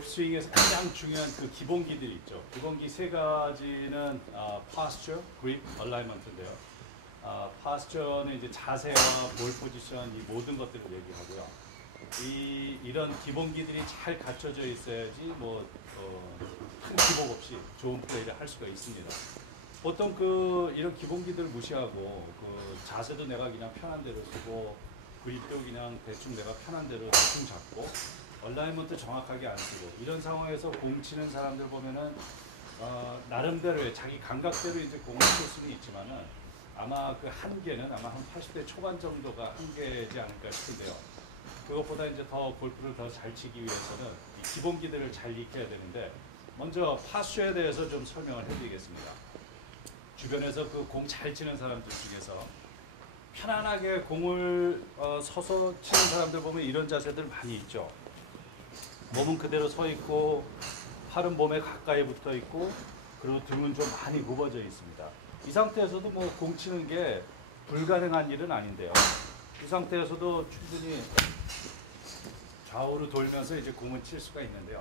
골프 스윙에서 가장 중요한 그 기본기들이 있죠. 기본기 세 가지는 posture, grip, alignment인데요. posture는 이제 자세와 볼 포지션 이 모든 것들을 얘기하고요. 이런 기본기들이 잘 갖춰져 있어야지 큰 기복 없이 좋은 플레이를 할 수가 있습니다. 보통 이런 기본기들을 무시하고 자세도 내가 그냥 편한 대로 쓰고 그립도 그냥 대충 내가 편한 대로 대충 잡고 얼라이먼트 정확하게 안 쓰고 이런 상황에서 공 치는 사람들 보면은 나름대로의 자기 감각대로 이제 공을 칠 수는 있지만은 아마 그 한계는 아마 한 80대 초반 정도가 한계지 않을까 싶은데요. 그것보다 이제 더 골프를 더 잘 치기 위해서는 이 기본기들을 잘 익혀야 되는데 먼저 파스에 대해서 좀 설명을 해드리겠습니다. 주변에서 그 공 잘 치는 사람들 중에서 편안하게 공을 서서 치는 사람들 보면 이런 자세들 많이 있죠. 몸은 그대로 서 있고 팔은 몸에 가까이 붙어 있고 그리고 등은 좀 많이 굽어져 있습니다. 이 상태에서도 공 치는 게 불가능한 일은 아닌데요. 이 상태에서도 충분히 좌우로 돌면서 이제 공을 칠 수가 있는데요.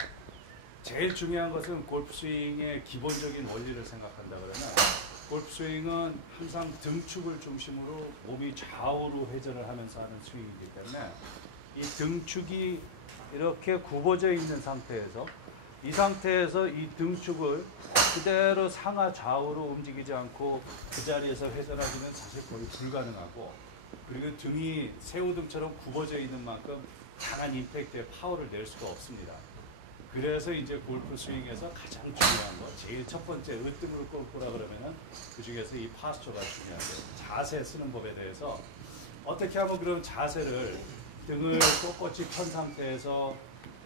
제일 중요한 것은 골프 스윙의 기본적인 원리를 생각한다 그러면 골프 스윙은 항상 등축을 중심으로 몸이 좌우로 회전을 하면서 하는 스윙이기 때문에 이 등축이 이렇게 굽어져 있는 상태에서 이 상태에서 이 등축을 그대로 상하 좌우로 움직이지 않고 그 자리에서 회전하기는 사실 거의 불가능하고 그리고 등이 새우등처럼 굽어져 있는 만큼 강한 임팩트의 파워를 낼 수가 없습니다. 그래서 이제 골프 스윙에서 가장 중요한 거 제일 첫 번째 으뜸으로 골프라 그러면은 그 중에서 이 파스처가 중요한데 자세 쓰는 법에 대해서 어떻게 하면 그런 자세를 등을 꼿꼿이 편 상태에서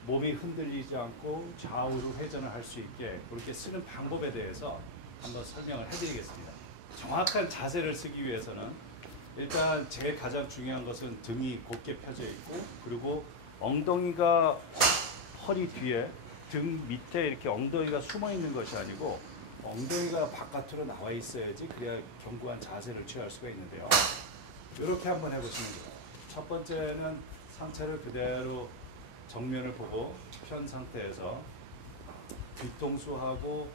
몸이 흔들리지 않고 좌우로 회전을 할 수 있게 그렇게 쓰는 방법에 대해서 한번 설명을 해드리겠습니다. 정확한 자세를 쓰기 위해서는 일단 제일 가장 중요한 것은 등이 곧게 펴져 있고 그리고 엉덩이가 허리 뒤에 등 밑에 이렇게 엉덩이가 숨어 있는 것이 아니고 엉덩이가 바깥으로 나와 있어야지 그래야 견고한 자세를 취할 수가 있는데요. 이렇게 한번 해보시면 돼요. 첫 번째는 상체를 그대로 정면을 보고 편 상태에서 뒤통수하고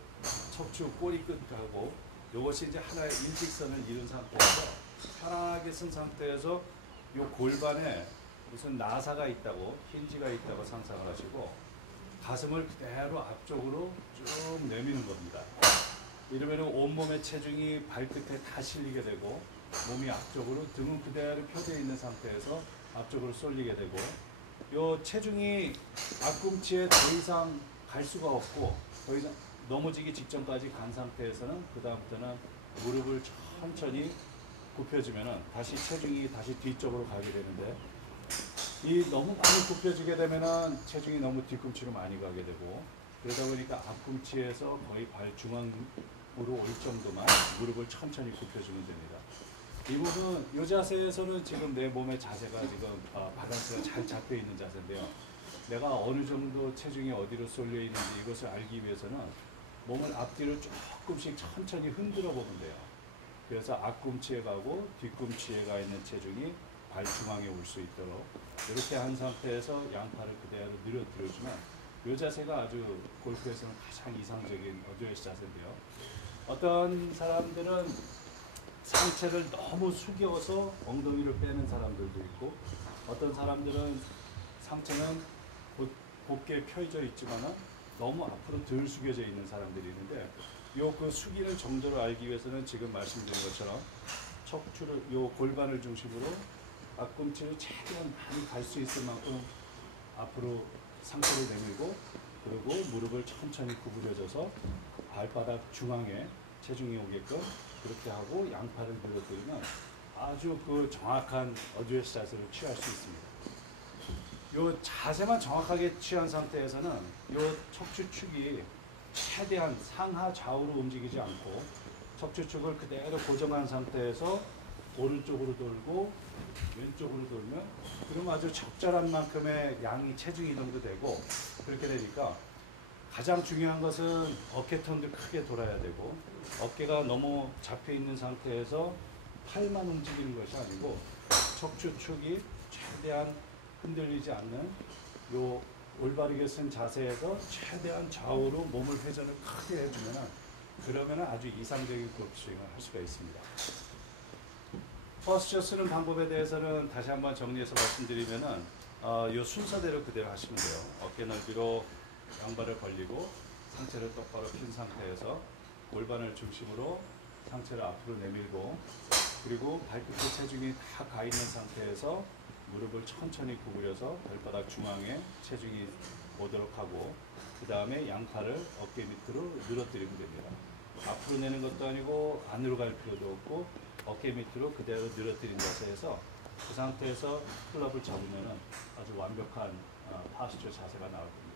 척추 꼬리 끝하고 이것이 이제 하나의 일직선을 이룬 상태에서 편안하게 쓴 상태에서 이 골반에 무슨 나사가 있다고 힌지가 있다고 상상을 하시고 가슴을 그대로 앞쪽으로 쭉 내미는 겁니다. 이러면 온몸의 체중이 발끝에 다 실리게 되고 몸이 앞쪽으로 등은 그대로 펴져 있는 상태에서 앞쪽으로 쏠리게 되고 이 체중이 앞꿈치에 더 이상 갈 수가 없고 더 이상 넘어지기 직전까지 간 상태에서는 그 다음부터는 무릎을 천천히 굽혀주면은 다시 체중이 다시 뒤쪽으로 가게 되는데 이 너무 많이 굽혀지게 되면은 체중이 너무 뒤꿈치로 많이 가게 되고 그러다 보니까 앞꿈치에서 거의 발 중앙으로 올 정도만 무릎을 천천히 굽혀주면 됩니다. 이 부분, 이 자세에서는 지금 내 몸의 자세가 지금 밸런스가 잘 잡혀 있는 자세인데요. 내가 어느 정도 체중이 어디로 쏠려 있는지 이것을 알기 위해서는 몸을 앞뒤로 조금씩 천천히 흔들어 보면 돼요. 그래서 앞꿈치에 가고 뒤꿈치에 가 있는 체중이 발 중앙에 올 수 있도록 이렇게 한 상태에서 양팔을 그대로 늘어뜨려주면 이 자세가 아주 골프에서는 가장 이상적인 어드레스 자세인데요. 어떤 사람들은 상체를 너무 숙여서 엉덩이를 빼는 사람들도 있고 어떤 사람들은 상체는 곧게 펴져 있지만 너무 앞으로 덜 숙여져 있는 사람들이 있는데 그 숙이는 정도를 알기 위해서는 지금 말씀드린 것처럼 척추를 골반을 중심으로 앞꿈치를 최대한 많이 갈 수 있을 만큼 앞으로 상체를 내밀고 그리고 무릎을 천천히 구부려져서 발바닥 중앙에 체중이 오게끔 그렇게 하고 양팔을 늘어뜨리면 아주 그 정확한 어드레스 자세를 취할 수 있습니다. 이 자세만 정확하게 취한 상태에서는 이 척추축이 최대한 상하 좌우로 움직이지 않고 척추축을 그대로 고정한 상태에서 오른쪽으로 돌고 왼쪽으로 돌면 그럼 아주 적절한 만큼의 양이 체중 이동도 되고 그렇게 되니까 가장 중요한 것은 어깨턴도 크게 돌아야 되고 어깨가 너무 잡혀 있는 상태에서 팔만 움직이는 것이 아니고 척추축이 최대한 흔들리지 않는 요 올바르게 쓴 자세에서 최대한 좌우로 몸을 회전을 크게 해주면은 그러면은 아주 이상적인 골프 스윙을 할 수가 있습니다. 포스처 쓰는 방법에 대해서는 다시 한번 정리해서 말씀드리면은 이 순서대로 그대로 하시면 돼요. 어깨 넓이로 양발을 벌리고 상체를 똑바로 핀 상태에서 골반을 중심으로 상체를 앞으로 내밀고 그리고 발끝에 체중이 다 가 있는 상태에서 무릎을 천천히 구부려서 발바닥 중앙에 체중이 오도록 하고 그 다음에 양팔을 어깨 밑으로 늘어뜨리면 됩니다. 앞으로 내는 것도 아니고 안으로 갈 필요도 없고 어깨 밑으로 그대로 늘어뜨린 자세에서 그 상태에서 클럽을 잡으면 아주 완벽한 파스처 자세가 나올 겁니다.